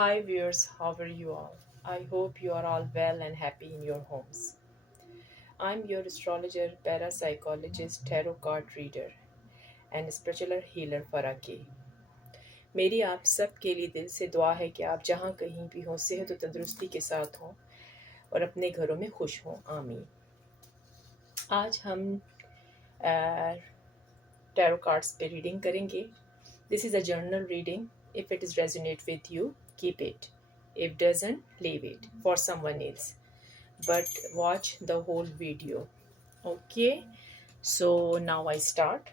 Hi viewers, how are you all? I hope you are all well and happy in your homes. I'm your astrologer, parapsychologist, tarot card reader and spiritual healer Faraki. मेरी आप सब के लिए दिल से दुआ है कि आप जहाँ कहीं भी हों सेहत और तंदुरुस्ती के साथ हों और अपने घरों में खुश हों आमीन। आज हम टैरो कार्ड्स पे रीडिंग करेंगे। This is a journal reading. If it is resonate with you keep it, if doesn't leave it for someone else, but watch the whole video. Okay, so now I start.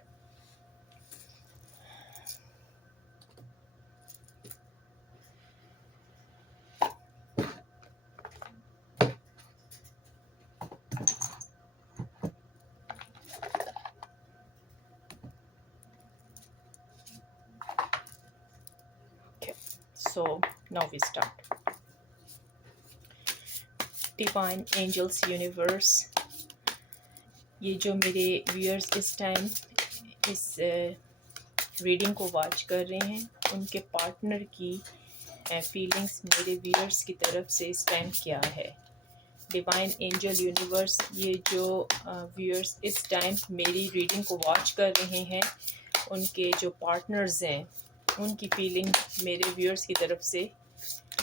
Okay, so now we start. Divine Angels Universe, ये जो मेरे viewers इस time इस reading को watch कर रहे हैं उनके पार्टनर की फीलिंग्स मेरे व्यूअर्स की तरफ से इस टाइम क्या है। डिवाइन एंजल यूनिवर्स, ये जो व्यूअर्स इस टाइम मेरी रीडिंग को वॉच कर रहे हैं उनके जो पार्टनर्स हैं उनकी फीलिंग मेरे व्यूअर्स की तरफ से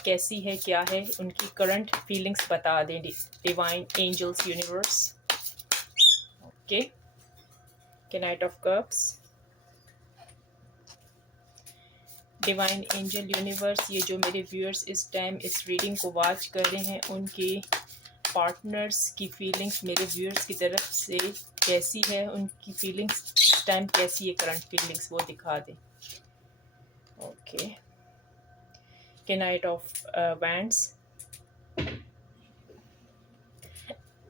कैसी है, क्या है, उनकी करंट फीलिंग्स बता दें divine angels universe. Okay, knight of cups. Divine angel universe, ये जो मेरे व्यूअर्स इस टाइम इस रीडिंग को वॉच कर रहे हैं उनके पार्टनर्स की फीलिंग्स मेरे व्यूअर्स की तरफ से कैसी है, उनकी फीलिंग्स इस टाइम कैसी है, करंट फीलिंग्स वो दिखा दें। Okay, knight of wands.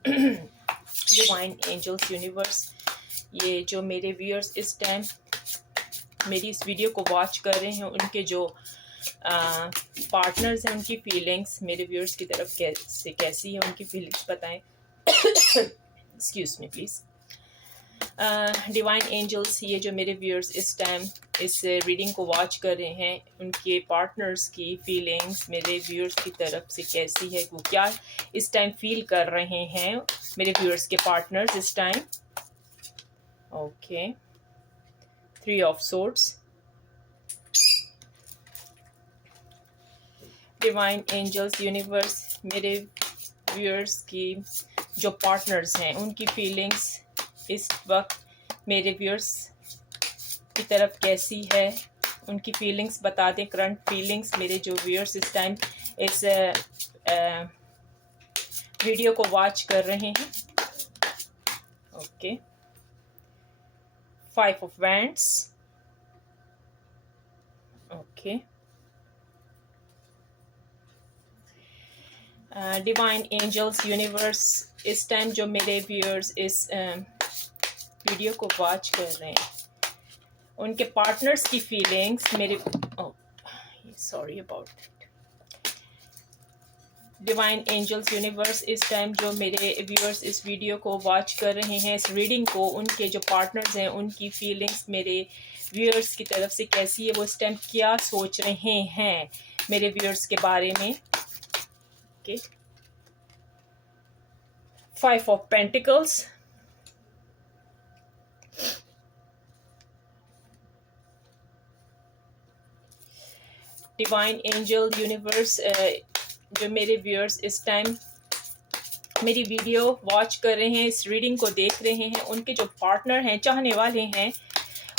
Divine angels universe, ये जो मेरे व्यूअर्स इस टाइम मेरी इस वीडियो को वॉच कर रहे हैं उनके जो पार्टनर्स हैं उनकी फीलिंग्स मेरे व्यूअर्स की तरफ कैसी है, उनकी फीलिंग्स बताएं। Excuse me please. Divine angels, ये जो मेरे व्यूअर्स इस टाइम इस रीडिंग को वॉच कर रहे हैं उनके पार्टनर्स की फीलिंग्स मेरे व्यूअर्स की तरफ से कैसी है, वो क्या इस टाइम फील कर रहे हैं मेरे व्यूअर्स के पार्टनर्स इस time. Okay, 3 of swords. Divine angels universe, मेरे व्यूअर्स की जो पार्टनर्स हैं उनकी फीलिंग्स इस वक्त मेरे व्यूअर्स की तरफ कैसी है, उनकी फीलिंग्स बता दें, करंट फीलिंग्स मेरे जो व्यूअर्स इस टाइम इस वीडियो को वॉच कर रहे हैं। Okay, 5 of wands. Okay, divine angels universe, इस टाइम जो मेरे व्यूअर्स इस वीडियो को वॉच कर रहे हैं उनके पार्टनर्स की फीलिंग्स मेरे sorry about divine angels universe, इस टाइम जो मेरे व्यूअर्स इस वीडियो को वॉच कर रहे हैं इस रीडिंग को, उनके जो पार्टनर्स हैं उनकी फीलिंग्स मेरे व्यूअर्स की तरफ से कैसी है, वो इस टाइम क्या सोच रहे हैं मेरे व्यूअर्स के बारे में। Okay, 5 of pentacles. Divine angel universe, जो मेरे व्यूअर्स इस टाइम मेरी वीडियो वॉच कर रहे हैं इस रीडिंग को देख रहे हैं उनके जो पार्टनर हैं, चाहने वाले हैं,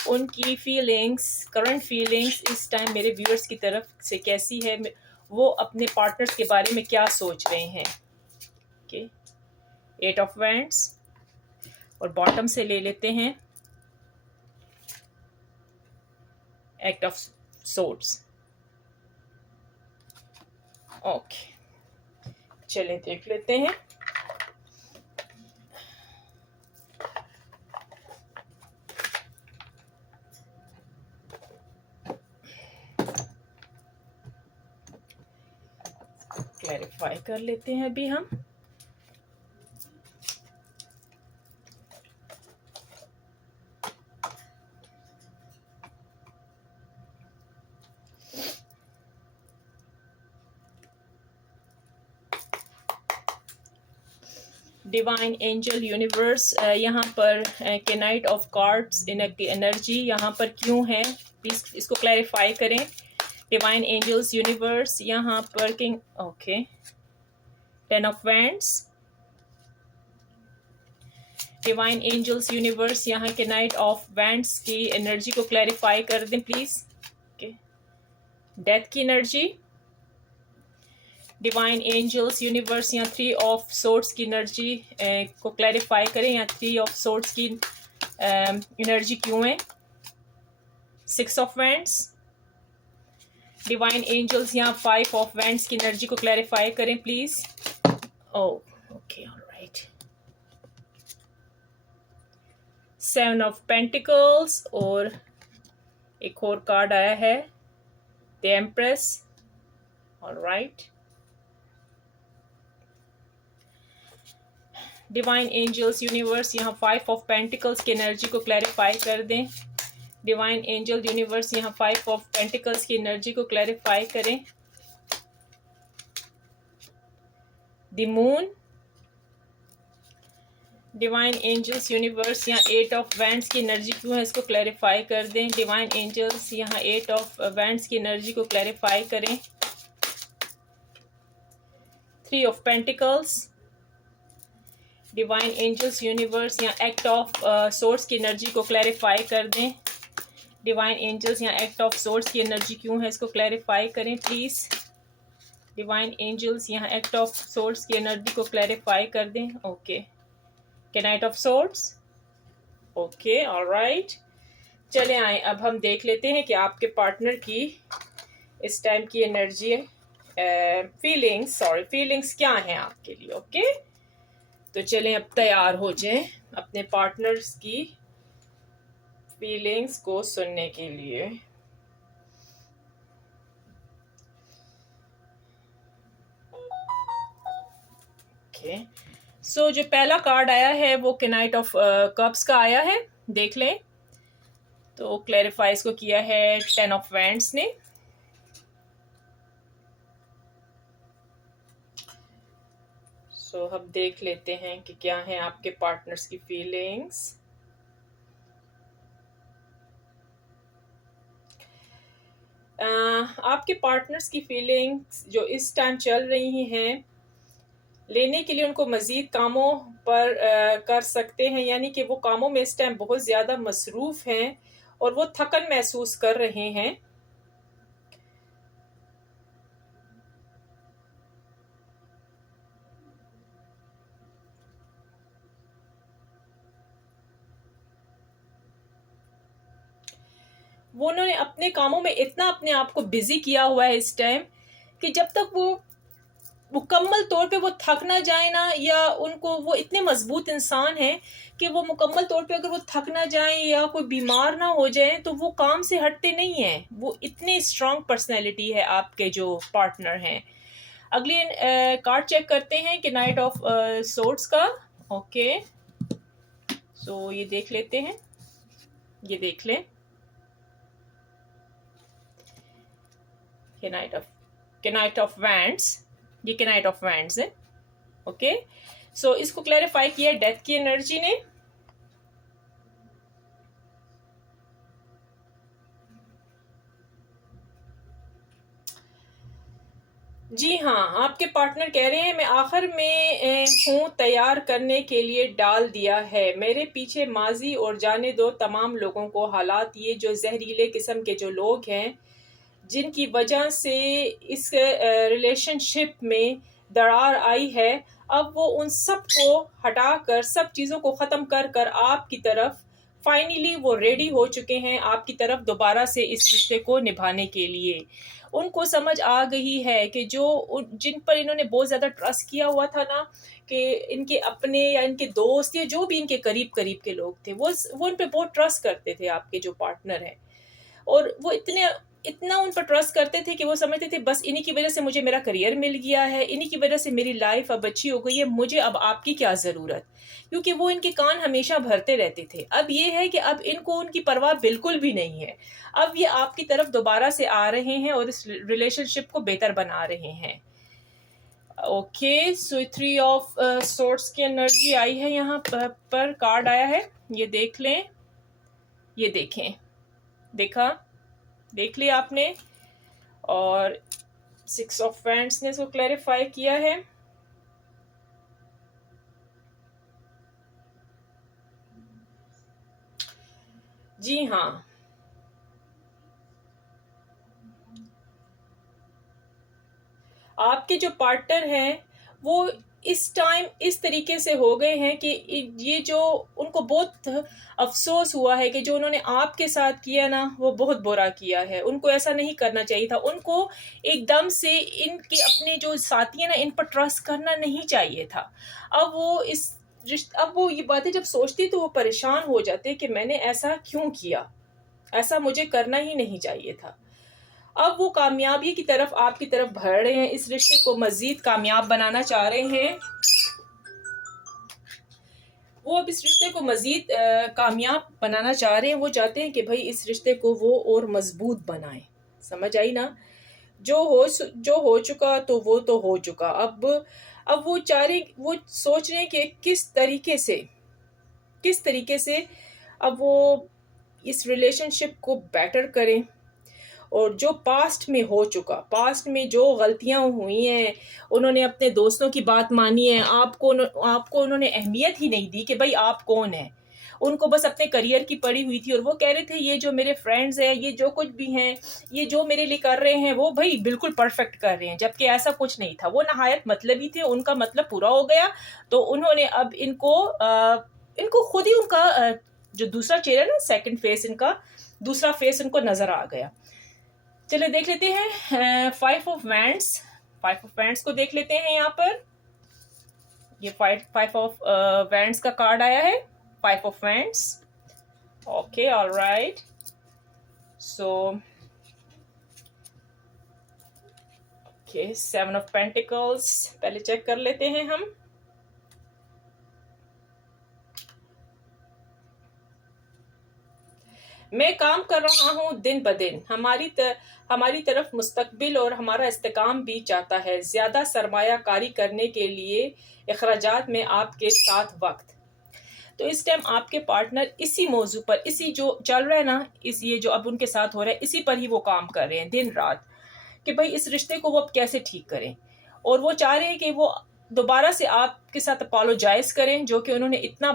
उनकी फीलिंग्स, करंट फीलिंग्स इस टाइम मेरे व्यूअर्स की तरफ से कैसी है, वो अपने पार्टनर्स के बारे में क्या सोच रहे हैं। ओके, 8 ऑफ वैंड्स और बॉटम से ले लेते हैं एट ऑफ सोर्ड्स। ओके, चलिए देख लेते हैं। क्लैरिफाई कर लेते हैं अभी हम। डिवाइन एंजल यूनिवर्स, यहाँ पर night of cards in energy यहाँ पर क्यों है, प्लीज इसको क्लैरिफाई करें। डिवाइन एंजल्स यूनिवर्स यहाँ पर king, okay, 10 of wands. Divine angels universe यहाँ के नाइट ऑफ वैंड्स की एनर्जी को क्लैरिफाई कर दें प्लीज। ओके, डेथ की एनर्जी। डिवाइन एंजल्स यूनिवर्स यहाँ 3 ऑफ सोर्ड्स की एनर्जी को क्लैरिफाई करें। यहाँ 3 ऑफ सोर्ड्स की एनर्जी क्यों है। 6 ऑफ वैंड्स। डिवाइन एंजल्स यहाँ 5 ऑफ वैंड्स की एनर्जी को क्लैरिफाई करें please. Okay, alright. 7 of pentacles और एक और कार्ड आया है the empress, alright. Divine angels universe यहाँ 5 ऑफ पेंटिकल्स की एनर्जी को क्लैरिफाई कर दें। डिवाइन एंजल यूनिवर्स यहाँ 5 ऑफ पेंटिकल्स की एनर्जी को क्लैरिफाई करें। The moon. Divine angels universe यहाँ 8 ऑफ वैंड्स की एनर्जी क्यों है, इसको क्लैरिफाई कर दें। डिवाइन एंजल्स यहाँ 8 ऑफ वैंड्स की एनर्जी को क्लैरिफाई करें। 3 of pentacles. Divine angels universe यहाँ एक्ट ऑफ सोर्स की एनर्जी को क्लैरिफाई कर दें। डिवाइन एंजल्स यहाँ एक्ट ऑफ सोर्स की एनर्जी क्यों है, इसको क्लैरिफाई करें प्लीज। डिवाइन एंजल्स यहाँ एक्ट ऑफ सोर्स की एनर्जी को क्लैरिफाई कर दें। Okay, knight of swords, okay, alright. चले आए, अब हम देख लेते हैं कि आपके पार्टनर की इस टाइम की एनर्जी, फीलिंग्स क्या हैं आपके लिए। ओके, तो चलें अब तैयार हो जाएं अपने पार्टनर्स की फीलिंग्स को सुनने के लिए। ओके, सो जो पहला कार्ड आया है वो नाइट ऑफ कप्स का आया है, देख लें। तो क्लैरिफाई इसको किया है 10 ऑफ वैंड्स ने। सो अब देख लेते हैं कि क्या है आपके पार्टनर्स की फीलिंग्स। आपके पार्टनर्स की फीलिंग्स जो इस टाइम चल रही हैं, लेने के लिए उनको मज़ीद कामों पर कर सकते हैं, यानी कि वो कामों में इस टाइम बहुत ज़्यादा मसरूफ़ हैं और वो थकन महसूस कर रहे हैं। वो उन्होंने अपने कामों में इतना अपने आप को बिजी किया हुआ है इस टाइम कि जब तक वो मुकम्मल तौर पे वो थक ना जाए ना, या उनको, वो इतने मजबूत इंसान हैं कि वो मुकम्मल तौर पे अगर वो थक ना जाए या कोई बीमार ना हो जाए तो वो काम से हटते नहीं हैं। वो इतनी स्ट्रांग पर्सनैलिटी है आपके जो पार्टनर हैं। अगली कार्ड चेक करते हैं कि नाइट ऑफ सोर्ड्स का। ओके, सो ये देख लेते हैं, ये देख लें नाइट ऑफ वैंड्स, ये नाइट ऑफ वैंड्स है। ओके, सो इसको क्लैरिफाई किया डेथ की एनर्जी ने। जी हाँ, आपके पार्टनर कह रहे हैं मैं आखिर में हूँ तैयार करने के लिए डाल दिया है, मेरे पीछे माजी और जाने दो तमाम लोगों को, हालात ये जो जहरीले किस्म के जो लोग हैं जिनकी वजह से इस रिलेशनशिप में दरार आई है, अब वो उन सब को हटाकर सब चीज़ों को ख़त्म कर कर आपकी तरफ फाइनली वो रेडी हो चुके हैं, आपकी तरफ दोबारा से इस रिश्ते को निभाने के लिए। उनको समझ आ गई है कि जो जिन पर इन्होंने बहुत ज़्यादा ट्रस्ट किया हुआ था ना, कि इनके अपने या इनके दोस्त या जो भी इनके करीब करीब के लोग थे, वो इन पर बहुत ट्रस्ट करते थे आपके जो पार्टनर हैं, और वो इतना उन पर ट्रस्ट करते थे कि वो समझते थे बस इन्हीं की वजह से मुझे मेरा करियर मिल गया है, इन्हीं की वजह से मेरी लाइफ अब अच्छी हो गई है, मुझे अब आपकी क्या ज़रूरत, क्योंकि वो इनके कान हमेशा भरते रहते थे। अब ये है कि अब इनको उनकी परवाह बिल्कुल भी नहीं है, अब ये आपकी तरफ दोबारा से आ रहे हैं और इस रिलेशनशिप को बेहतर बना रहे हैं। ओके, सो 3 ऑफ सोर्ट्स की एनर्जी आई है यहाँ पर कार्ड आया है, ये देख लें, ये देखें, देखा, देख लिया आपने। और 6 ऑफ वैंड्स ने इसको क्लैरिफाई किया है। जी हाँ, आपके जो पार्टनर हैं वो इस टाइम इस तरीके से हो गए हैं कि ये जो उनको बहुत अफसोस हुआ है कि जो उन्होंने आपके साथ किया ना वो बहुत बुरा किया है, उनको ऐसा नहीं करना चाहिए था, उनको एकदम से इनके अपने जो साथी हैं ना इन पर ट्रस्ट करना नहीं चाहिए था। अब वो ये बातें जब सोचती तो वो परेशान हो जाते कि मैंने ऐसा क्यों किया, ऐसा मुझे करना ही नहीं चाहिए था। अब वो कामयाबी की तरफ आपकी तरफ बढ़ रहे हैं, इस रिश्ते को मजीद कामयाब बनाना चाह रहे हैं, वो अब इस रिश्ते को मजीद कामयाब बनाना चाह रहे हैं। वो चाहते हैं कि भाई इस रिश्ते को वो और मजबूत बनाएं। समझ आई ना? जो हो चुका तो वो तो हो चुका। अब वो सोच रहे हैं कि किस तरीके से अब वो इस रिलेशनशिप को बेटर करें। और जो पास्ट में जो गलतियां हुई हैं, उन्होंने अपने दोस्तों की बात मानी है, आपको उन्होंने अहमियत ही नहीं दी कि भाई आप कौन है। उनको बस अपने करियर की पड़ी हुई थी और वो कह रहे थे ये जो मेरे फ्रेंड्स हैं, ये जो कुछ भी हैं, ये जो मेरे लिए कर रहे हैं वो भाई बिल्कुल परफेक्ट कर रहे हैं, जबकि ऐसा कुछ नहीं था। वो नहायत मतलबी थे, उनका मतलब पूरा हो गया। तो उन्होंने अब इनको खुद ही जो दूसरा चेहरा ना, सेकंड फेस, इनका दूसरा फेस उनको नजर आ गया। चलिए देख लेते हैं 5 ऑफ वैंड्स को देख लेते हैं। यहाँ पर ये 5 ऑफ वैंड्स का कार्ड आया है, 5 of wands. Okay, alright. So okay, 7 of pentacles पहले चेक कर लेते हैं हम। मैं काम कर रहा हूँ दिन ब दिन, हमारी तरफ मुस्तकबिल और हमारा इस्तेकाम भी चाहता है, ज्यादा सरमायाकारी करने के लिए अखराजात में आपके साथ वक्त। तो इस टाइम आपके पार्टनर इसी मौजू पर, इसी जो चल रहा है ना, ये जो अब उनके साथ हो रहा है, इसी पर ही वो काम कर रहे हैं दिन रात कि भाई इस रिश्ते को वो अब कैसे ठीक करें। और वो चाह रहे हैं कि वो दोबारा से आपके साथ अपोलोजाइज करें, जो कि उन्होंने इतनी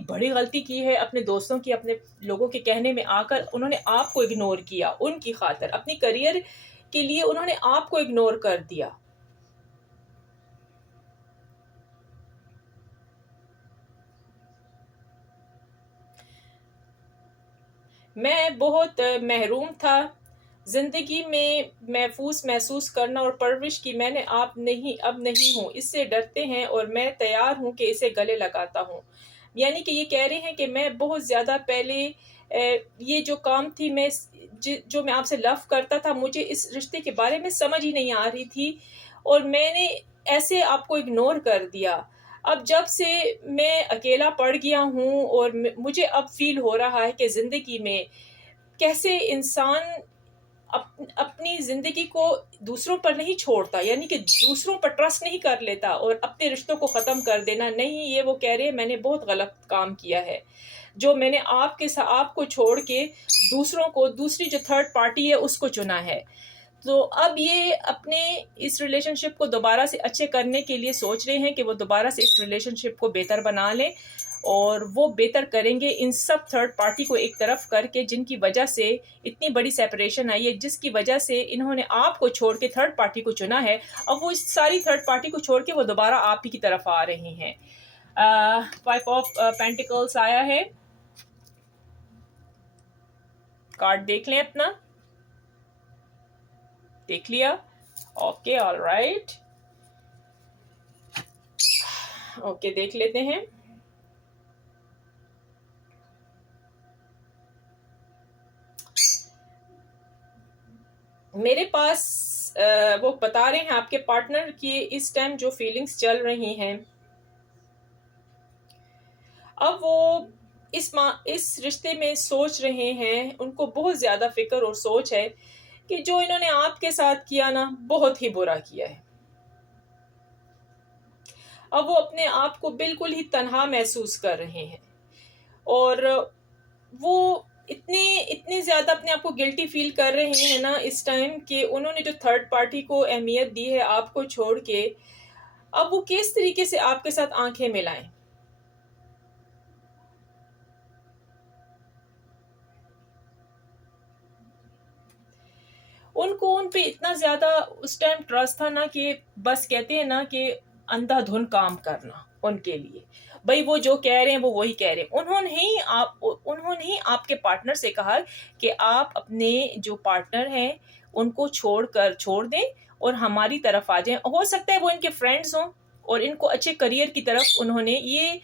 बड़ी गलती की है अपने दोस्तों की, अपने लोगों के कहने में आकर उन्होंने आपको इग्नोर किया, उनकी खातिर अपनी करियर के लिए उन्होंने आपको इग्नोर कर दिया। मैं बहुत महरूम था, जिंदगी में महफूज महसूस करना और परवरिश की मैंने अब नहीं हूँ, इससे डरते हैं और मैं तैयार हूँ कि इसे गले लगाता हूँ। यानी कि ये कह रहे हैं कि मैं बहुत ज़्यादा पहले ये जो काम थी, जो मैं आपसे लव करता था, मुझे इस रिश्ते के बारे में समझ ही नहीं आ रही थी और मैंने ऐसे आपको इग्नोर कर दिया। अब जब से मैं अकेला पड़ गया हूँ और मुझे अब फील हो रहा है कि ज़िंदगी में कैसे इंसान अपनी ज़िंदगी को दूसरों पर नहीं छोड़ता, यानी कि दूसरों पर ट्रस्ट नहीं कर लेता और अपने रिश्तों को ख़त्म कर देना नहीं। ये वो कह रहे हैं मैंने बहुत गलत काम किया है, जो मैंने आपको छोड़ के दूसरी जो थर्ड पार्टी है उसको चुना है। तो अब ये अपने इस रिलेशनशिप को दोबारा से अच्छे करने के लिए सोच रहे हैं कि वो दोबारा से इस रिलेशनशिप को बेहतर बना लें, और वो बेहतर करेंगे इन सब थर्ड पार्टी को एक तरफ करके, जिनकी वजह से इतनी बड़ी सेपरेशन आई है, जिसकी वजह से इन्होंने आपको छोड़ के थर्ड पार्टी को चुना है। अब वो इस सारी थर्ड पार्टी को छोड़ के वो दोबारा आप ही की तरफ आ रहे हैं। 5 ऑफ पेंटिकल्स आया है, कार्ड देख लें अपना, देख लिया? Okay, alright. ओके, देख लेते हैं। मेरे पास वो बता रहे हैं आपके पार्टनर की इस टाइम जो फीलिंग्स चल रही हैं, अब वो इस रिश्ते में सोच रहे हैं, उनको बहुत ज़्यादा फिक्र और सोच है कि जो इन्होंने आपके साथ किया ना, बहुत ही बुरा किया है। अब वो अपने आप को बिल्कुल ही तन्हा महसूस कर रहे हैं और वो इतने इतने ज़्यादा अपने आप को गिल्टी फील कर रहे हैं ना इस टाइम कि उन्होंने जो थर्ड पार्टी को अहमियत दी है आपको छोड़ के, अब वो किस तरीके से आपके साथ आंखें मिलाएं। उनको उन पे इतना ज़्यादा उस टाइम ट्रस्ट था ना कि बस कहते हैं ना कि अंधाधुन काम करना उनके लिए, भाई वो जो कह रहे हैं वो वही कह रहे हैं। उन्होंने ही आपके पार्टनर से कहा कि आप अपने जो पार्टनर हैं उनको छोड़ दें और हमारी तरफ आ जाएं। हो सकता है वो इनके फ्रेंड्स हों और इनको अच्छे करियर की तरफ उन्होंने ये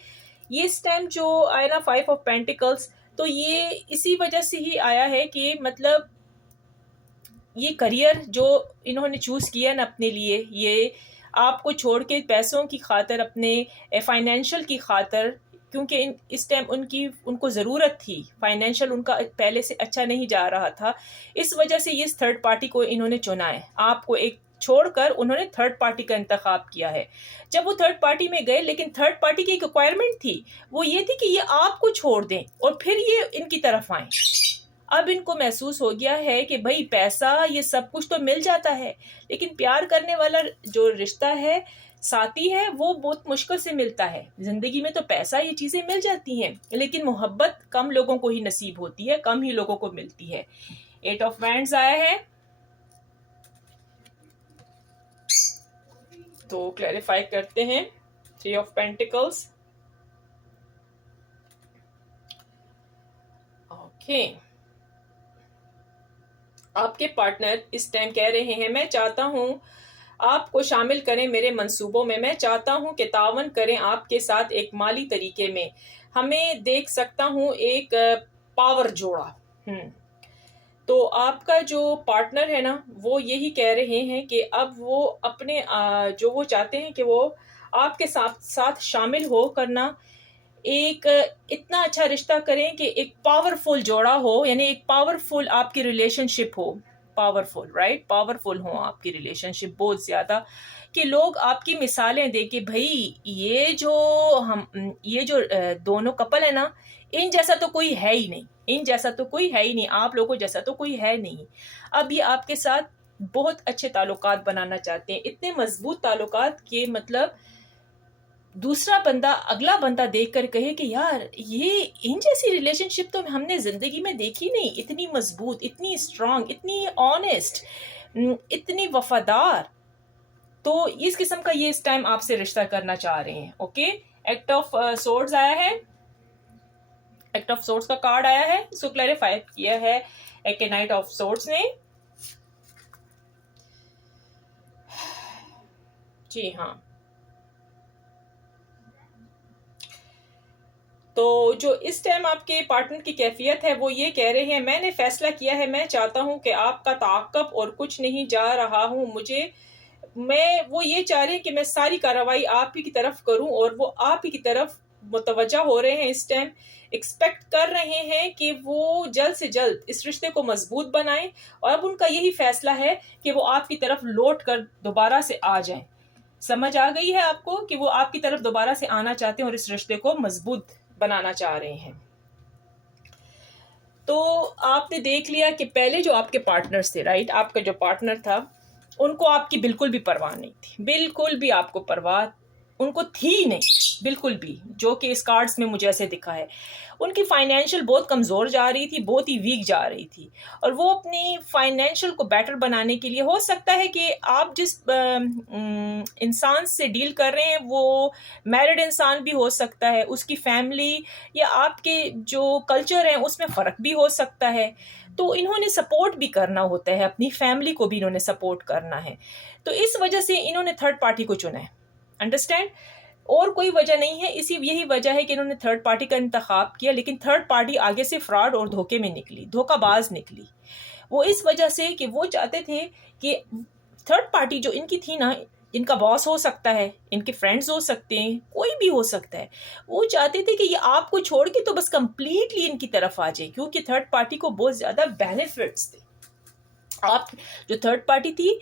इस टाइम जो आया ना 5 ऑफ पेंटिकल्स, तो ये इसी वजह से ही आया है कि मतलब ये करियर जो इन्होंने चूज़ किया ना अपने लिए, ये आपको छोड़ के पैसों की खातर, अपने फाइनेंशियल की खातर, क्योंकि इस टाइम उनको ज़रूरत थी, फाइनेंशियल उनका पहले से अच्छा नहीं जा रहा था, इस वजह से इस थर्ड पार्टी को इन्होंने चुना है। आपको एक छोड़कर उन्होंने थर्ड पार्टी का इंतखाब किया है। जब वो थर्ड पार्टी में गए, लेकिन थर्ड पार्टी की एक रिक्वायरमेंट थी, वो ये थी कि ये आपको छोड़ दें और फिर ये इनकी तरफ आए। अब इनको महसूस हो गया है कि भाई पैसा ये सब कुछ तो मिल जाता है, लेकिन प्यार करने वाला जो रिश्ता है, साथी है, वो बहुत मुश्किल से मिलता है। जिंदगी में तो पैसा ये चीजें मिल जाती हैं, लेकिन मोहब्बत कम लोगों को ही नसीब होती है, कम ही लोगों को मिलती है। 8 ऑफ वैंड्स आया है, तो क्लैरिफाई करते हैं। 3 ऑफ पेंटिकल्स, ओके। आपके पार्टनर इस टाइम कह रहे हैं, मैं चाहता हूँ आपको शामिल करें मेरे मंसूबों में, मैं चाहता हूँ कि तावन करें आपके साथ एक माली तरीके में, हमें देख सकता हूँ एक पावर जोड़ा। तो आपका जो पार्टनर है ना, वो यही कह रहे हैं कि अब वो अपने जो वो चाहते हैं कि वो आपके साथ साथ शामिल हो करना, एक इतना अच्छा रिश्ता करें कि एक पावरफुल जोड़ा हो, यानी एक पावरफुल आपकी रिलेशनशिप हो, पावरफुल, राइट, पावरफुल हो आपकी रिलेशनशिप बहुत ज़्यादा, कि लोग आपकी मिसालें दे कि भाई ये जो दोनों कपल है ना, इन जैसा तो कोई है ही नहीं, इन जैसा तो कोई है ही नहीं, आप लोगों जैसा तो कोई है नहीं। अब ये आपके साथ बहुत अच्छे ताल्लुकात बनाना चाहते हैं, इतने मजबूत ताल्लुकात के मतलब दूसरा बंदा, अगला बंदा देखकर कहे कि यार ये इन जैसी रिलेशनशिप तो हमने जिंदगी में देखी नहीं, इतनी मजबूत, इतनी स्ट्रांग, इतनी ऑनेस्ट, इतनी वफादार। तो इस किस्म का ये इस टाइम आपसे रिश्ता करना चाह रहे हैं। ओके, एक्ट ऑफ सोर्ड्स आया है, एक्ट ऑफ सोर्ड्स का कार्ड आया है, इसको क्लैरिफाई किया है एक नाइट ऑफ सोर्ड्स ने। जी हाँ, तो जो इस टाइम आपके पार्टनर की कैफियत है, वो ये कह रहे हैं, मैंने फैसला किया है, मैं चाहता हूं कि आपका ताक़ुब और कुछ नहीं जा रहा हूं, वो ये चाह रहे हैं कि मैं सारी कार्रवाई आप ही की तरफ करूं और वो आप ही की तरफ मुतवज्जा हो रहे हैं। इस टाइम एक्सपेक्ट कर रहे हैं कि वो जल्द से जल्द इस रिश्ते को मजबूत बनाएं और अब उनका यही फैसला है कि वो आपकी तरफ लौट कर दोबारा से आ जाएं। समझ आ गई है आपको कि वो आपकी तरफ दोबारा से आना चाहते हैं और इस रिश्ते को मजबूत बनाना चाह रहे हैं। तो आपने देख लिया कि पहले जो आपके पार्टनर्स थे, राइट, आपका जो पार्टनर था, उनको आपकी बिल्कुल भी परवाह नहीं थी, बिल्कुल भी आपको परवाह उनको थी नहीं, बिल्कुल भी, जो कि इस कार्ड्स में मुझे ऐसे दिखा है। उनकी फाइनेंशियल बहुत कमज़ोर जा रही थी, बहुत ही वीक जा रही थी, और वो अपनी फाइनेंशियल को बेटर बनाने के लिए, हो सकता है कि आप जिस इंसान से डील कर रहे हैं वो मैरिड इंसान भी हो सकता है, उसकी फैमिली या आपके जो कल्चर है उसमें फ़र्क भी हो सकता है, तो इन्होंने सपोर्ट भी करना होता है, अपनी फैमिली को भी इन्होंने सपोर्ट करना है, तो इस वजह से इन्होंने थर्ड पार्टी को चुना है। अंडरस्टैंड? और कोई वजह नहीं है, यही वजह है कि इन्होंने थर्ड पार्टी का इंतखाब किया, लेकिन थर्ड पार्टी आगे से फ्रॉड और धोखे में निकली, धोखाबाज निकली। वो इस वजह से कि वो चाहते थे कि थर्ड पार्टी जो इनकी थी ना, इनका बॉस हो सकता है, इनके फ्रेंड्स हो सकते हैं, कोई भी हो सकता है, वो चाहते थे कि ये आपको छोड़ के तो बस कंप्लीटली इनकी तरफ आ जाए, क्योंकि थर्ड पार्टी को बहुत ज़्यादा बेनिफिट्स थे। आप जो थर्ड पार्टी थी,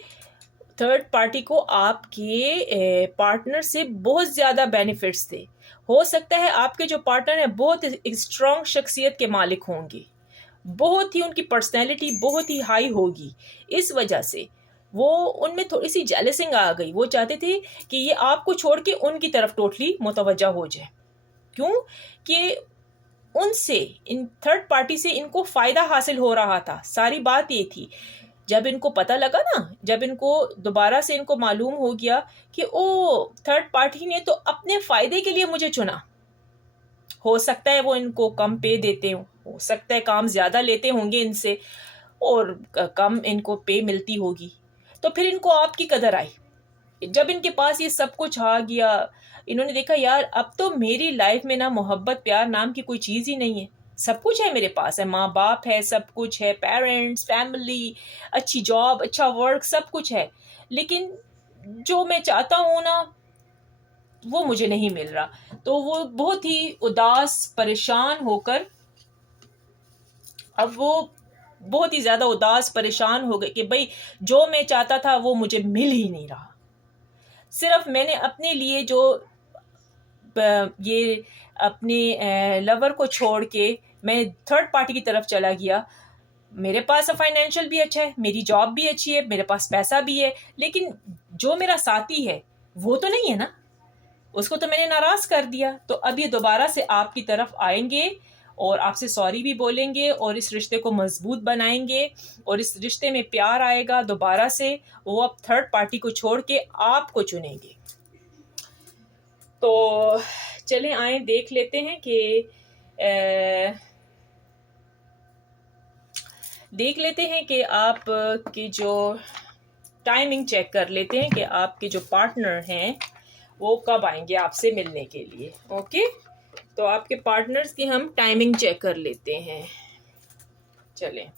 थर्ड पार्टी को आपके पार्टनर से बहुत ज़्यादा बेनिफिट्स थे। हो सकता है आपके जो पार्टनर हैं बहुत स्ट्रॉन्ग शख्सियत के मालिक होंगे, बहुत ही उनकी पर्सनैलिटी बहुत ही हाई होगी। इस वजह से वो उनमें थोड़ी सी जेलसिंग आ गई। वो चाहते थे कि ये आपको छोड़ के उनकी तरफ टोटली मुतवज्जा हो जाए। क्यों? कि उनसे, इन थर्ड पार्टी से इनको फ़ायदा हासिल हो रहा था। सारी बात ये थी। जब इनको पता लगा ना, जब इनको दोबारा से इनको मालूम हो गया कि ओ थर्ड पार्टी ने तो अपने फ़ायदे के लिए मुझे चुना। हो सकता है वो इनको कम पे देते हो सकता है काम ज़्यादा लेते होंगे इनसे और कम इनको पे मिलती होगी, तो फिर इनको आपकी कदर आई। जब इनके पास ये सब कुछ आ गया, इन्होंने देखा यार अब तो मेरी लाइफ में ना मोहब्बत प्यार नाम की कोई चीज़ ही नहीं है। सब कुछ है मेरे पास, है माँ बाप है, सब कुछ है, पेरेंट्स, फैमिली, अच्छी जॉब, अच्छा वर्क, सब कुछ है, लेकिन जो मैं चाहता हूँ ना वो मुझे नहीं मिल रहा। तो वो बहुत ही उदास परेशान होकर, अब वो बहुत ही ज़्यादा उदास परेशान हो गए कि भाई जो मैं चाहता था वो मुझे मिल ही नहीं रहा। सिर्फ मैंने अपने लिए जो ये अपने लवर को छोड़ के मैं थर्ड पार्टी की तरफ चला गया। मेरे पास फाइनेंशियल भी अच्छा है, मेरी जॉब भी अच्छी है, मेरे पास पैसा भी है, लेकिन जो मेरा साथी है वो तो नहीं है ना, उसको तो मैंने नाराज़ कर दिया। तो अब ये दोबारा से आपकी तरफ आएंगे और आपसे सॉरी भी बोलेंगे और इस रिश्ते को मजबूत बनाएंगे और इस रिश्ते में प्यार आएगा दोबारा से। वो अब थर्ड पार्टी को छोड़ के आपको चुनेंगे। तो चलें आए देख लेते हैं कि आप की जो टाइमिंग चेक कर लेते हैं कि आपके जो पार्टनर हैं वो कब आएंगे आपसे मिलने के लिए। ओके, तो आपके पार्टनर्स की हम टाइमिंग चेक कर लेते हैं। चलें,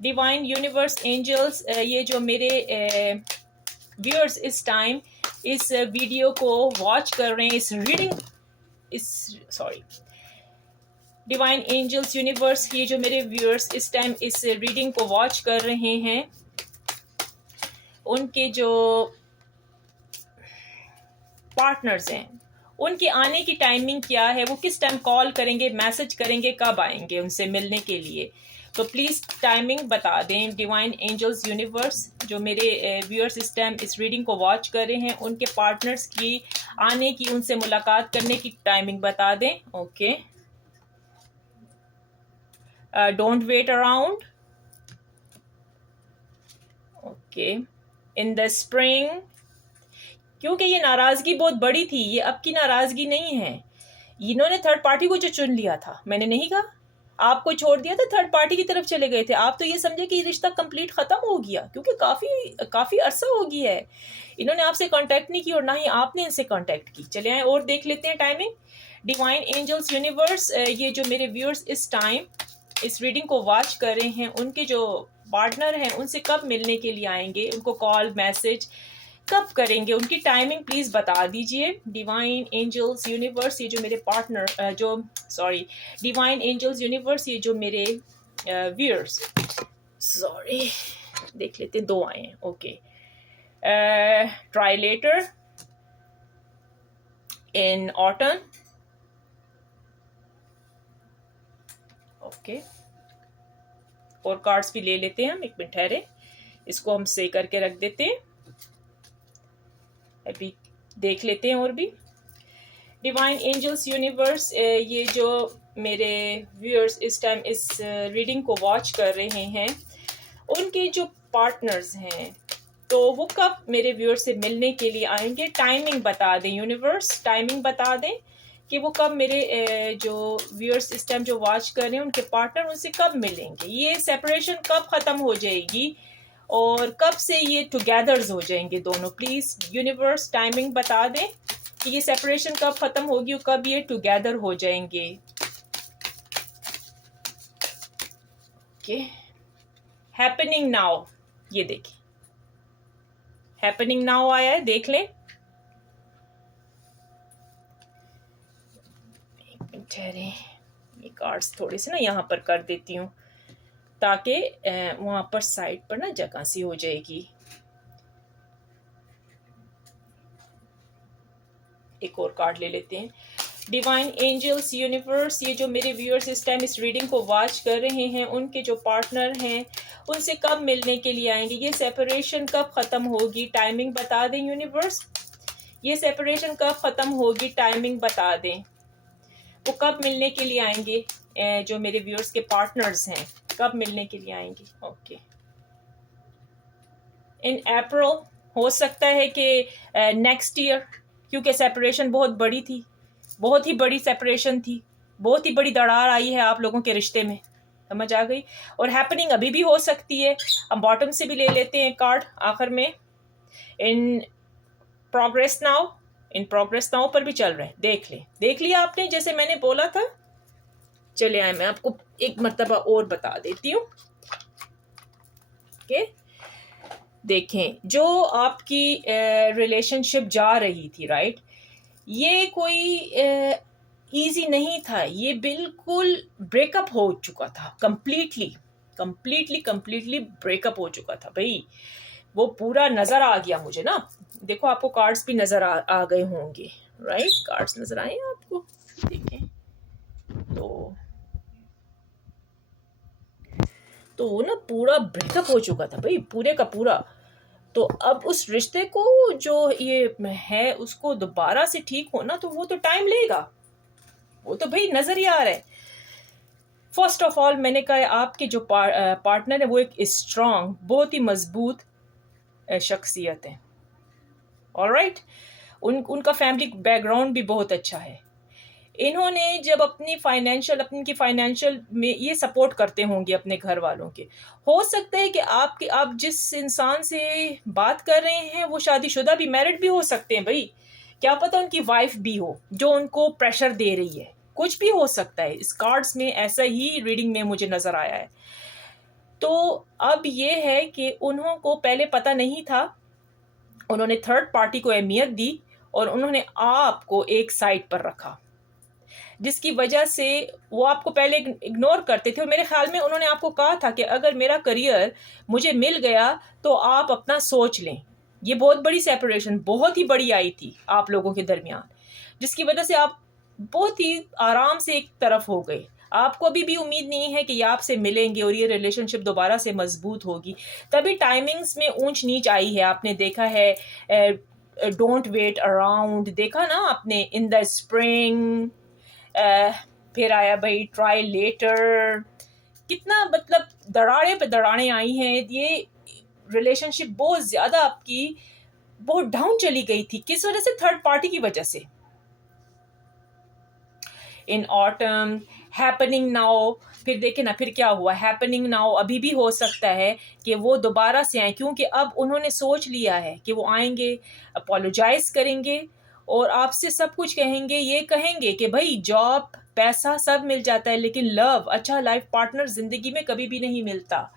डिवाइन यूनिवर्स एंजल्स, ये जो मेरे व्यूअर्स इस टाइम इस वीडियो को वॉच कर रहे हैं, डिवाइन एंजल्स यूनिवर्स, ये जो मेरे व्यूअर्स इस टाइम इस रीडिंग को वॉच कर रहे हैं, उनके जो पार्टनर्स हैं उनके आने की टाइमिंग क्या है, वो किस टाइम कॉल करेंगे, मैसेज करेंगे, कब आएंगे उनसे मिलने के लिए। तो प्लीज़ टाइमिंग बता दें डिवाइन एंजल्स यूनिवर्स। जो मेरे व्यूअर्स इस टाइम इस रीडिंग को वॉच कर रहे हैं उनके पार्टनर्स की आने की, उनसे मुलाकात करने की टाइमिंग बता दें। Okay, don't wait around. Okay, in the spring, क्योंकि ये नाराज़गी बहुत बड़ी थी, ये अब की नाराज़गी नहीं है। इन्होंने थर्ड पार्टी को जो चुन लिया था, मैंने नहीं कहा आपको छोड़ दिया था, थर्ड पार्टी की तरफ चले गए थे आप, तो ये समझे कि ये रिश्ता कंप्लीट ख़त्म हो गया, क्योंकि काफ़ी अरसा हो गया है इन्होंने आपसे कांटेक्ट नहीं की और ना ही आपने इनसे कांटेक्ट की। चले आए और देख लेते हैं टाइमिंग। डिवाइन एंजल्स यूनिवर्स, ये जो मेरे व्यूअर्स इस टाइम इस रीडिंग को वॉच कर रहे हैं, उनके जो पार्टनर हैं उनसे कब मिलने के लिए आएंगे, उनको कॉल मैसेज कब करेंगे, उनकी टाइमिंग प्लीज़ बता दीजिए। डिवाइन एंजल्स यूनिवर्स, ये जो मेरे पार्टनर डिवाइन एंजल्स यूनिवर्स, ये जो मेरे व्यूअर्स, देख लेते हैं, 2 आए हैं। ओके, ट्राइलेटर इन ऑटन। ओके, और कार्ड्स भी ले लेते हैं हम, 1 मिनट ठहरे, इसको हम से करके रख देते हैं, अभी देख लेते हैं और भी। डिवाइन एंजल्स यूनिवर्स, ये जो मेरे व्यूअर्स इस टाइम इस रीडिंग को वॉच कर रहे हैं, उनके जो पार्टनर्स हैं तो वो कब मेरे व्यूअर्स से मिलने के लिए आएंगे, टाइमिंग बता दें यूनिवर्स, टाइमिंग बता दें कि वो कब मेरे जो व्यूअर्स इस टाइम जो वॉच कर रहे हैं उनके पार्टनर उनसे कब मिलेंगे, ये सेपरेशन कब ख़त्म हो जाएगी और कब से ये टुगेदर्स हो जाएंगे दोनों। प्लीज़ यूनिवर्स टाइमिंग बता दें कि ये सेपरेशन कब ख़त्म होगी और कब ये टुगेदर हो जाएंगे। ओके, हैपनिंग नाउ, ये देखिए हैपनिंग नाउ आया है, देख लें। ठहरे, ये कार्ड्स थोड़े से ना यहाँ पर कर देती हूँ ताकि वहाँ पर साइड पर ना जगह सी हो जाएगी। एक और कार्ड ले लेते हैं। डिवाइन एंजल्स यूनिवर्स, ये जो मेरे व्यूअर्स इस टाइम इस रीडिंग को वॉच कर रहे हैं, उनके जो पार्टनर हैं उनसे कब मिलने के लिए आएंगे, ये सेपरेशन कब ख़त्म होगी, टाइमिंग बता दें यूनिवर्स। ये सेपरेशन कब ख़त्म होगी, टाइमिंग बता दें। वो कब मिलने के लिए आएंगे, जो मेरे व्यूअर्स के पार्टनर्स हैं कब मिलने के लिए आएंगे। ओके, इन अप्रैल हो सकता है कि नेक्स्ट ईयर, क्योंकि सेपरेशन बहुत बड़ी थी, बहुत ही बड़ी सेपरेशन थी, बहुत ही बड़ी दरार आई है आप लोगों के रिश्ते में, समझ आ गई। और हैपनिंग अभी भी हो सकती है। हम बॉटम से भी ले लेते हैं कार्ड आखिर में। In progress now, in progress now पर भी चल रहे हैं, देख लिया आपने जैसे मैंने बोला था। चले आए, मैं आपको एक मर्तबा और बता देती हूँ। ओके, देखें जो आपकी रिलेशनशिप जा रही थी, राइट, ये कोई इजी नहीं था, ये बिल्कुल ब्रेकअप हो चुका था, कंप्लीटली ब्रेकअप हो चुका था भाई। वो पूरा नज़र आ गया मुझे ना। देखो आपको कार्ड्स भी नज़र आ गए होंगे, राइट, कार्ड्स नज़र आए आपको, देखें तो वो ना पूरा ब्रेकअप हो चुका था भाई, पूरे का पूरा। तो अब उस रिश्ते को जो ये है उसको दोबारा से ठीक होना, तो वो तो टाइम लेगा, वो तो भाई नजर ही आ रहा है। फर्स्ट ऑफ ऑल मैंने कहा आपके जो पार्टनर है वो एक स्ट्रांग, बहुत ही मजबूत शख्सियत है, ऑलराइट। उनका फैमिली बैकग्राउंड भी बहुत अच्छा है। इन्होंने जब अपनी फाइनेंशियल में ये सपोर्ट करते होंगे अपने घर वालों के। हो सकता है कि आप जिस इंसान से बात कर रहे हैं वो शादीशुदा भी, मैरिड भी हो सकते हैं भाई, क्या पता उनकी वाइफ भी हो जो उनको प्रेशर दे रही है, कुछ भी हो सकता है। इस कार्ड्स में ऐसा ही रीडिंग में मुझे नजर आया है। तो अब ये है कि उन्हों को पहले पता नहीं था, उन्होंने थर्ड पार्टी को अहमियत दी और उन्होंने आपको एक साइड पर रखा, जिसकी वजह से वो आपको पहले इग्नोर करते थे। और मेरे ख्याल में उन्होंने आपको कहा था कि अगर मेरा करियर मुझे मिल गया तो आप अपना सोच लें। ये बहुत बड़ी सेपरेशन, बहुत ही बड़ी आई थी आप लोगों के दरमियान, जिसकी वजह से आप बहुत ही आराम से एक तरफ हो गए। आपको अभी भी उम्मीद नहीं है कि ये आपसे मिलेंगे और ये रिलेशनशिप दोबारा से मजबूत होगी। तभी टाइमिंग्स में ऊंच नीच आई है। आपने देखा है डोंट वेट अराउंड, देखा ना आपने, इन द स्प्रिंग, फिर आया भाई ट्राई लेटर। कितना मतलब दरारे पे दरारें आई हैं। ये रिलेशनशिप बहुत ज्यादा आपकी बहुत डाउन चली गई थी, किस वजह से, थर्ड पार्टी की वजह से। इन ऑटम, हैपनिंग नाउ, फिर देखे ना फिर क्या हुआ, हैपनिंग नाउ अभी भी हो सकता है कि वो दोबारा से आए, क्योंकि अब उन्होंने सोच लिया है कि वो आएंगे, अपोलोजाइज करेंगे और आपसे सब कुछ कहेंगे। ये कहेंगे कि भाई जॉब, पैसा सब मिल जाता है, लेकिन लव, अच्छा लाइफ पार्टनर जिंदगी में कभी भी नहीं मिलता।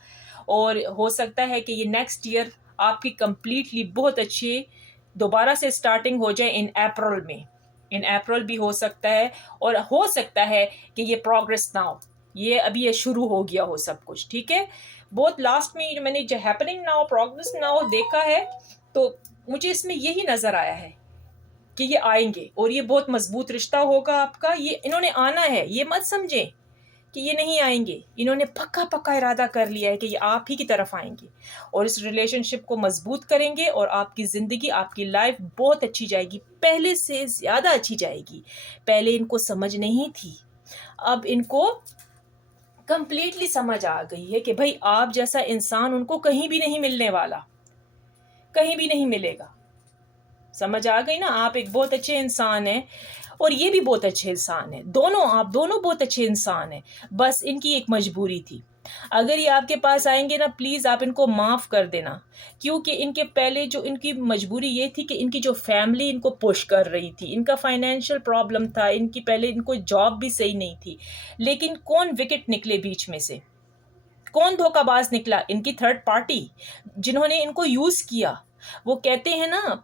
और हो सकता है कि ये नेक्स्ट ईयर आपकी कंप्लीटली बहुत अच्छी दोबारा से स्टार्टिंग हो जाए इन अप्रैल में, इन अप्रैल भी हो सकता है। और हो सकता है कि ये प्रोग्रेस नाउ, ये अभी ये शुरू हो गया हो सब कुछ, ठीक है। बहुत लास्ट में मैंने जो हैपनिंग नाउ, प्रोग्रेस नाउ देखा है, तो मुझे इसमें यही नजर आया है कि ये आएंगे और ये बहुत मजबूत रिश्ता होगा आपका। ये इन्होंने आना है, ये मत समझें कि ये नहीं आएंगे। इन्होंने पक्का इरादा कर लिया है कि ये आप ही की तरफ आएंगे और इस रिलेशनशिप को मजबूत करेंगे और आपकी ज़िंदगी, आपकी लाइफ बहुत अच्छी जाएगी, पहले से ज़्यादा अच्छी जाएगी। पहले इनको समझ नहीं थी, अब इनको कंप्लीटली समझ आ गई है कि भाई आप जैसा इंसान उनको कहीं भी नहीं मिलने वाला, कहीं भी नहीं मिलेगा। समझ आ गई ना, आप एक बहुत अच्छे इंसान हैं और ये भी बहुत अच्छे इंसान है, आप दोनों बहुत अच्छे इंसान हैं। बस इनकी एक मजबूरी थी। अगर ये आपके पास आएंगे ना, प्लीज़ आप इनको माफ़ कर देना, क्योंकि इनके पहले जो इनकी मजबूरी ये थी कि इनकी जो फैमिली इनको पुश कर रही थी, इनका फाइनेंशियल प्रॉब्लम था, इनकी पहले इनको जॉब भी सही नहीं थी। लेकिन कौन विकेट निकले बीच में से, कौन धोखाबाज निकला? इनकी थर्ड पार्टी, जिन्होंने इनको यूज़ किया। वो कहते हैं ना,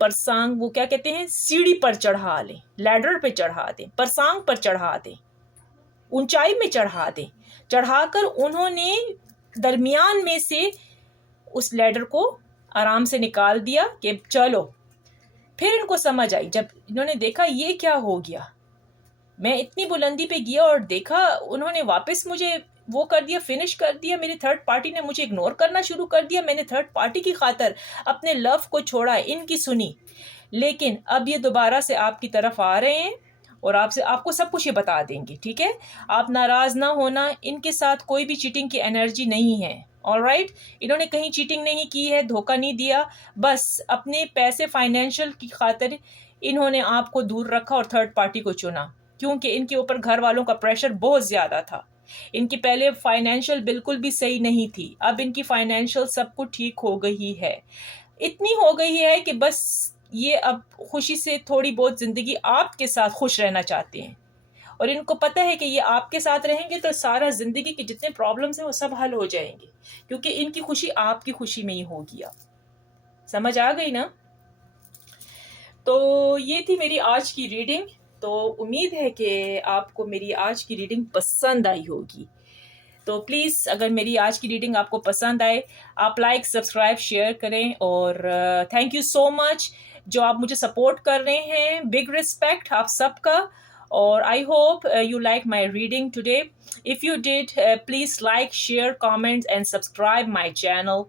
परसांग, वो क्या कहते हैं, सीढ़ी पर चढ़ा लें, लैडर पे चढ़ा दें, परसांग पर चढ़ा दें। ऊंचाई में चढ़ा दें। चढ़ाकर उन्होंने दरमियान में से उस लैडर को आराम से निकाल दिया कि चलो। फिर इनको समझ आई, जब इन्होंने देखा ये क्या हो गया, मैं इतनी बुलंदी पे गया और देखा उन्होंने वापस मुझे वो कर दिया, फिनिश कर दिया, मेरी थर्ड पार्टी ने मुझे इग्नोर करना शुरू कर दिया, मैंने थर्ड पार्टी की खातर अपने लव को छोड़ा, इनकी सुनी। लेकिन अब ये दोबारा से आपकी तरफ आ रहे हैं और आपको सब कुछ ये बता देंगे, ठीक है। आप नाराज ना होना, इनके साथ कोई भी चीटिंग की एनर्जी नहीं है। ऑलराइट, इन्होंने कहीं चीटिंग नहीं की है, धोखा नहीं दिया, बस अपने पैसे फाइनेंशियल की खातिर इन्होंने आपको दूर रखा और थर्ड पार्टी को चुना, क्योंकि इनके ऊपर घर वालों का प्रेशर बहुत ज़्यादा था। इनकी पहले फाइनेंशियल बिल्कुल भी सही नहीं थी, अब इनकी फाइनेंशियल सब कुछ ठीक हो गई है। इतनी हो गई है कि बस ये अब खुशी से थोड़ी बहुत ज़िंदगी आपके साथ खुश रहना चाहते हैं। और इनको पता है कि ये आपके साथ रहेंगे तो सारा ज़िंदगी के जितने प्रॉब्लम्स हैं वो सब हल हो जाएंगे, क्योंकि इनकी खुशी आपकी खुशी में ही होगी। अब समझ आ गई ना। तो ये थी मेरी आज की रीडिंग। तो उम्मीद है कि आपको मेरी आज की रीडिंग पसंद आई होगी। तो प्लीज़ अगर मेरी आज की रीडिंग आपको पसंद आए, आप लाइक सब्सक्राइब शेयर करें। और थैंक यू सो मच जो आप मुझे सपोर्ट कर रहे हैं, बिग रिस्पेक्ट आप सबका। और I hope you like my reading today. If you did, please like, share, comment and subscribe my channel.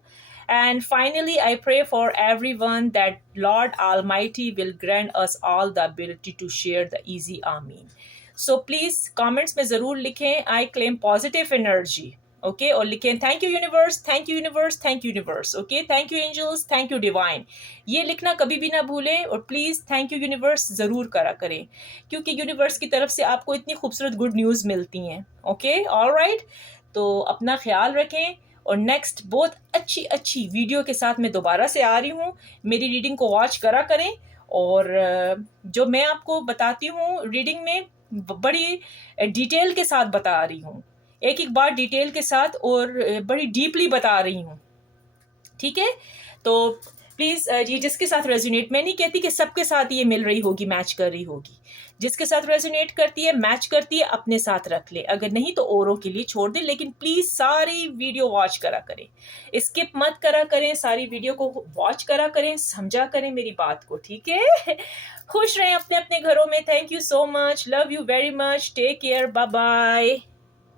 And finally, I pray for everyone that Lord Almighty will grant us all the ability to share the easy Ameen. So please comments में ज़रूर लिखें I claim positive energy. Okay, और लिखें thank you universe, thank you universe, thank you universe. Okay, thank you angels, thank you divine, ये लिखना कभी भी ना भूलें। और प्लीज़ थैंक यू यूनिवर्स ज़रूर करा करें, क्योंकि यूनिवर्स की तरफ से आपको इतनी खूबसूरत गुड न्यूज़ मिलती हैं। ओके, ऑलराइट, तो अपना ख्याल रखें। और नेक्स्ट बहुत अच्छी अच्छी वीडियो के साथ मैं दोबारा से आ रही हूँ। मेरी रीडिंग को वॉच करा करें। और जो मैं आपको बताती हूँ रीडिंग में बड़ी डिटेल के साथ बता रही हूँ, एक एक बार डिटेल के साथ और बड़ी डीपली बता रही हूँ, ठीक है। तो प्लीज़ ये जिसके साथ रेजोनेट, मैं नहीं कहती कि सबके साथ ये मिल रही होगी, मैच कर रही होगी, जिसके साथ रेजोनेट करती है, मैच करती है, अपने साथ रख ले, अगर नहीं तो औरों के लिए छोड़ दे। लेकिन प्लीज़ सारी वीडियो वॉच करा करें, स्किप मत करा करें, सारी वीडियो को वॉच करा करें, समझा करें मेरी बात को, ठीक है। खुश रहें अपने अपने घरों में। Thank you so much, love you very much, take care, bye bye.